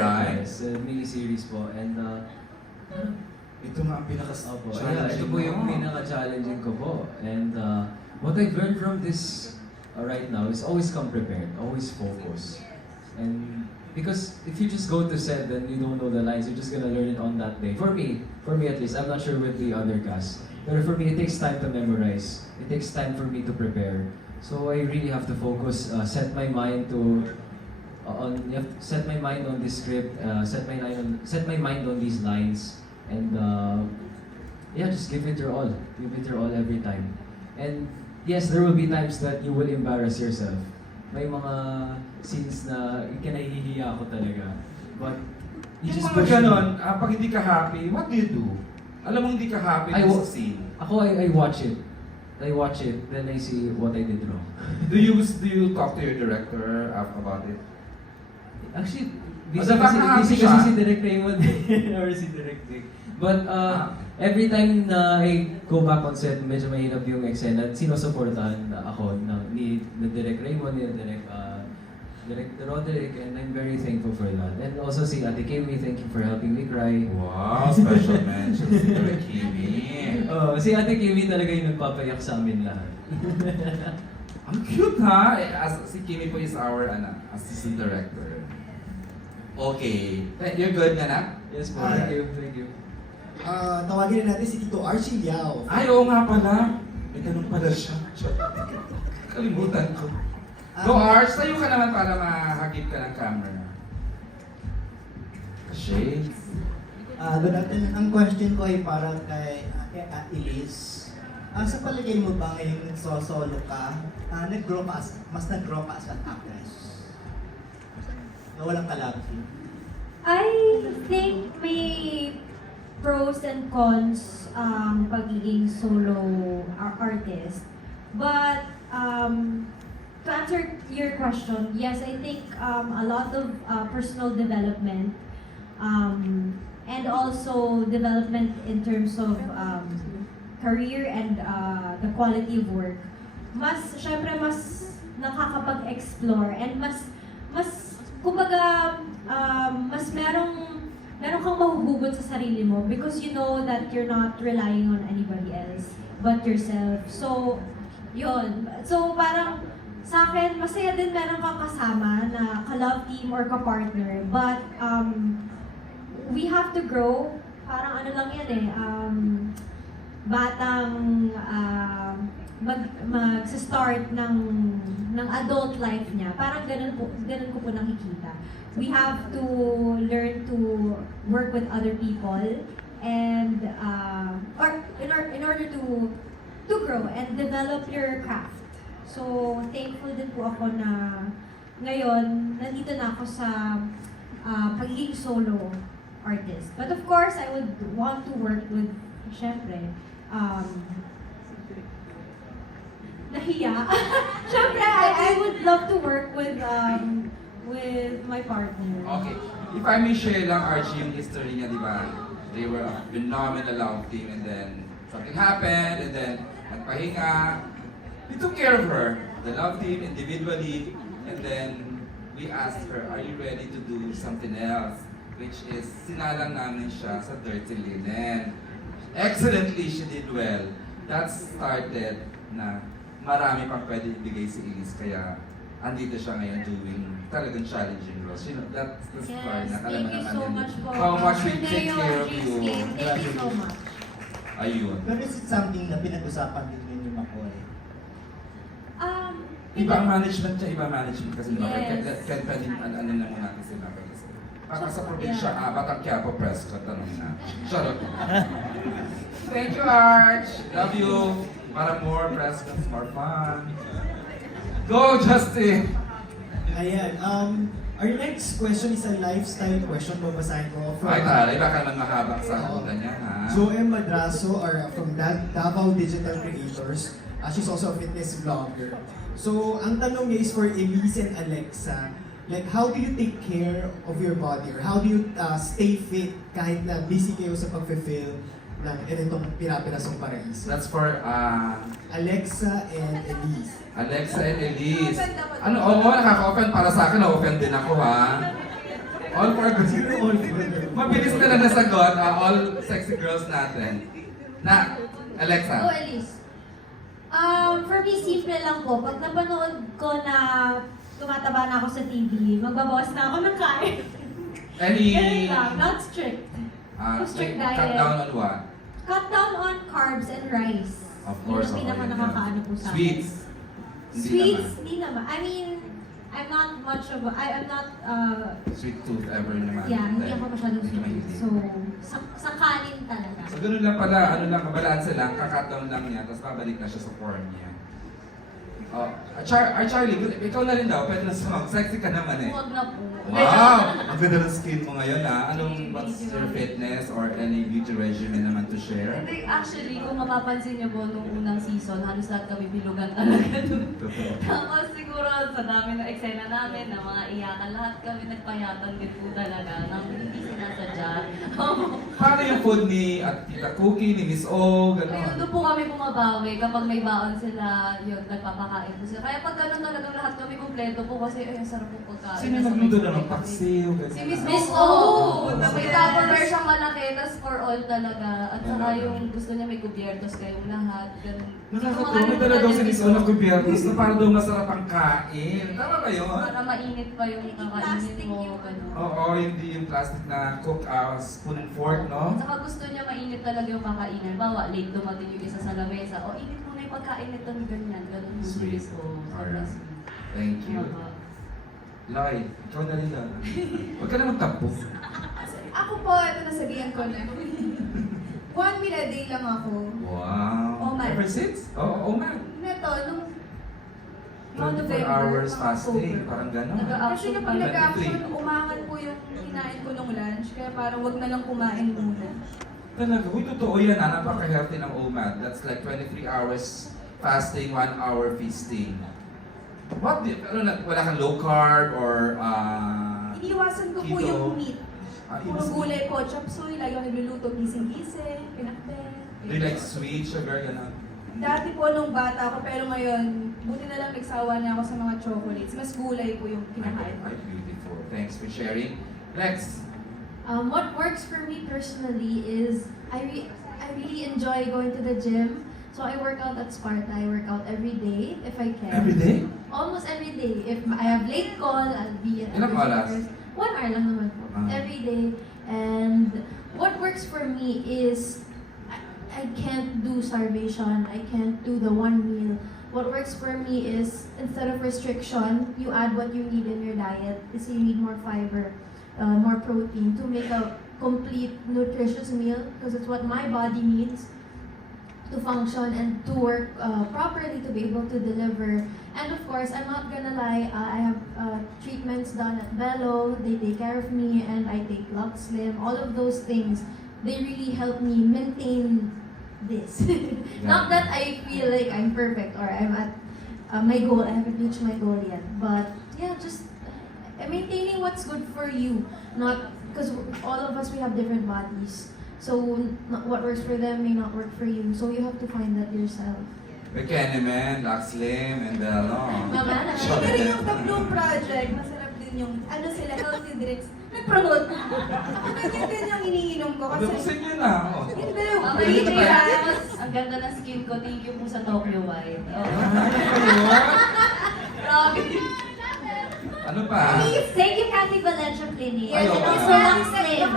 Alright. Yes, uh, mini-series po. And, uh, Ito nga ang pinaka Opo, yeah, ito po yung pinaka-challenging ko po. And uh, what I've learned from this uh, right now is always come prepared, always focus. And because if you just go to set then you don't know the lines, you're just gonna learn it on that day. For me, for me at least, I'm not sure with the other cast. But for me, it takes time to memorize. It takes time for me to prepare. So I really have to focus, uh, set my mind to on you have to set my mind on this script, uh, set my mind on set my mind on these lines, and uh, yeah, just give it your all. Give it your all every time. And yes, there will be times that you will embarrass yourself. May mga scenes na kinahihiya ako talaga. But you just push ganon, ah, pag hindi ka happy, what do you do? Alam mo hindi ka happy I sa scene. Ako, I, I watch it. I watch it, then I see what I did wrong. Do you do you talk to your director af- about it? Actually, busy, kasi, busy kasi si Direk Raymond or si Direk Dick. But uh, every time na I go back on set, medyo mahirap yung eksena, sinusuportahan ako ng, ni, ni Direk Raymond, ni Direk, uh, Direk Roderick, and I'm very thankful for that. And also si Ate Kimi, thank you for helping me cry. Wow, special mention si Direk Kimi. Oh, si Ate Kimi talaga yung nagpapayak sa amin lahat. Ang cute ha! Eh, As, si Kimi po is our ano, assistant director. Okay. Eh, You're good na na? yes po, Alright. thank you, thank you. Ah, tawagin na natin si Tito Archie Liao. Ay, oo nga pala. May ganun pala siya. Kalimutan ko. Ah, Go Arch, tayo ka naman para mahagip ka ng camera. Shades. Ah, doon natin, ang question ko ay para kay kay Ate Liz. Ah, sa palagay mo ba ngayong nagsosolo ka, ah, nag-grow ka as, mas nag-grow ka as actress? Na walang kalabti. I think may pros and cons ang pagiging solo ar- artist. But um, to answer your question, yes, I think um, a lot of uh, personal development um, and also development in terms of um, career and uh, the quality of work. Mas, syempre, mas nakakapag-explore and mas, mas, kumbaga, um, mas merong, meron kang mahuhugot sa sarili mo because you know that you're not relying on anybody else but yourself. So, yun. So, parang, sa akin, masaya din meron kang kasama na ka-love team or ka-partner. But, um, we have to grow. Parang ano lang yan eh, um, batang uh, mag, mag-start ng, ng adult life niya. Parang ganun, po, ganun ko po nakikita. We have to learn to work with other people and uh, or in, or, in order to to grow and develop your craft. So, thankful din po ako na ngayon, nandito na ako sa uh, pagiging solo artist. But of course, I would want to work with, syempre, um, nahiya. syempre, I, I would love to work with, um, with my partner. Okay. If I may share lang, Archie, yung history niya, di ba? They were a phenomenal love team and then something happened and then nagpahinga. We took care of her, the love team individually, and then we asked her, are you ready to do something else? Which is, sinalang namin siya sa Dirty Linen. Excellently, she did well. That started na marami pang pwede ibigay si Elise, kaya andito siya ngayon doing talagang challenging roles. You know, that's the Yes, na alam mo thank you naman so din. much po. How much we take care of you. Thank you so much. Ayun. Pero is it something na pinag-usapan din ninyo Makoy? Um, Iba ang management niya, iba ang management kasi? Yes. Kaya kaya pwede ano, na muna natin sila. Kasi Baka sa probinsya, Yeah. ah, Batang Quiapo Prescott, tanong na. Charot. Thank you, Arch. Love you. Para more Prescott's, more fun. Go, Justin! Ayan, um, our next question is a lifestyle question. Babasahin ko from Ay, taray, baka naman mahaba sa sagutan niya, ha? Joem Madraso are from Da- Davao Digital Creators. Uh, she's also a fitness vlogger. So, ang tanong niya is for Elise and Alexa. Like, how do you take care of your body? Or how do you uh, stay fit kahit na busy kayo sa pag-fulfill ng ganitong pirapirasong paraiso? That's for uh, Alexa and Elise. Alexa and Elise. Ano, oo, nakaka-open para sa akin, na-open din ako, ha? All for good. Mabilis na nasagot, ah, all sexy girls natin. Na, Alexa. Go, Elise. Um, for me, simple lang po. Pag napanood ko na tumataba na ako sa TV, magbabawas na ako ng kain. Any, Ganun lang, not strict. ah, strict diet. cut down on what? Cut down on carbs and rice. Of course, Yun pinaka nakakaano po sa akin. Sweets. Hindi Sweets, hindi naman. I mean, I'm not much of a, I, I'm not, uh, Sweet tooth ever naman. yeah, hindi ako masyadong sweet. So, sa, sa kanin talaga. So, ganun lang pala, ano lang, kabalansa lang, kakat-down lang niya, tapos babalik na siya sa form niya. Oh, ah, Char ah, Charlie, ikaw na rin daw, pwede na sumang. Sexy ka naman eh. Huwag na po. Wow! Ang ganda ng skin mo ngayon ha. Anong, what's your fitness or any beauty regimen naman to share? Hindi, actually, kung mapapansin niyo po nung unang season, halos lahat kami bilugan talaga. Totoo. Tapos siguro sa dami ng eksena namin, na mga iyakan, lahat kami nagpayatan din po talaga nang. Paano yung food ni at Tita Cookie, ni Miss O, Ayun, gano'n? doon po kami bumabawi. Kapag may baon sila, yun, nagpapakain po sila. Kaya pag ganun talagang lahat kami kumpleto po kasi, ay, ang sarap po pagkain. Sino Nasa nagluto na ng kami. paksiw? Si Miss Miss O. Oh, May tupperware siyang malaki, tas for all talaga. At saka yung gusto niya may kubyertos kayong lahat. Ganun. Nakakatawa, may talaga si Miss O na kubyertos na para daw masarap ang kain. Tama ba yun? Para mainit pa yung kakainin mo. Ganun. Oo, hindi yung plastic na cook uh, spoon and fork, no? At saka gusto niya mainit talaga yung kakainin. Bawa, late dumating yung isa sa lamesa. O, init mo na yung pagkain nito ng ganyan. Ganun yung Sweet. Miss O. Alright. Thank you. Lloyd, ikaw na rin lang. Huwag ka na magtampo. Ako po, ito nasabihan ko na. One meal a day lang ako. Wow. Oh, man. Ever since? Oh, oh, man. Neto, nung 24 November, hours fasting, parang gano'n. Kasi kapag nag-action, umangat po yung kinain ko nung lunch. Kaya parang wag na lang kumain muna. Talaga, uy, totoo yan ha, napaka-healthy ng OMAD. That's like 23 hours fasting, 1 hour feasting. What, di, ano na, wala kang low carb or, uh, Iniiwasan ko po Keto. yung meat. Ah, Puro gulay po, chop suey, lagi ako nagluluto, gising-gising, pinakbet. do you like sweet, sugar, gano'n? Dati po nung bata ako, pero ngayon, buti na lang nagsawa niya ako sa mga chocolates. Mas gulay po yung kinakain ko. Beautiful. Thanks for sharing. Lex, Um, what works for me personally is I re- I really enjoy going to the gym. So I work out at Sparta. I work out every day if I can. every day? Almost every day. If I have late call, I'll be at Ilang the oras? One hour lang naman po. Ah. Every day. And what works for me is I, I can't do starvation. I can't do the one meal. What works for me is instead of restriction, you add what you need in your diet. Is you need more fiber, uh, more protein to make a complete nutritious meal because it's what my body needs to function and to work uh, properly to be able to deliver. And of course, I'm not gonna lie, uh, I have uh, treatments done at Bello, they take care of me, and I take Lux Slim, all of those things, they really help me maintain this. not that I feel like I'm perfect or I'm at uh, my goal, I haven't reached my goal yet, but yeah, just uh, maintaining what's good for you, not because all of us we have different bodies. So what works for them may not work for you. So you have to find that yourself. McKeneman, Lux Lim, and Bello. Naman, ah. Sure. Pero yung The Bloom Project, din yung, ano sila, healthy drinks. Nag-promote. Yun din yung iniinom ko kasi, busin niyo na. oh. hindi, tapos ang ganda ng skin ko. Thank you po sa Tokyo White. Oh. Grabe. Ano pa? Thank you, Cathy Valencia Clinic. Ay, And oo. also, Lux Slim.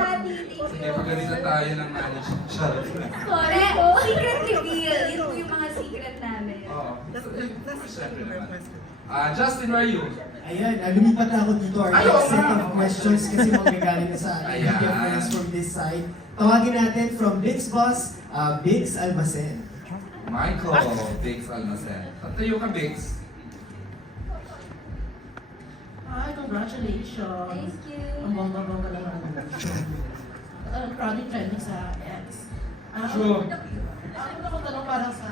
Sige, pagalitan tayo ng manage. Charot. Sorry po. Secret reveal. Po yung mga secret namin. Oo. Siyempre naman. Ah, Justin, where are you? Ayan, uh, lumipat na ako dito. Our Ay, next set of questions kasi manggagaling na sa media friends from this side. Tawagin natin from Big's Boss, uh, Biggs Almacen. Michael, Biggs Almacen. Tatayo ka, Biggs. Hi, congratulations! Thank you. Ang bongga-bongga naman. Uh, Crowded trending sa X. Ah, True. Ako na ko tanong parang sa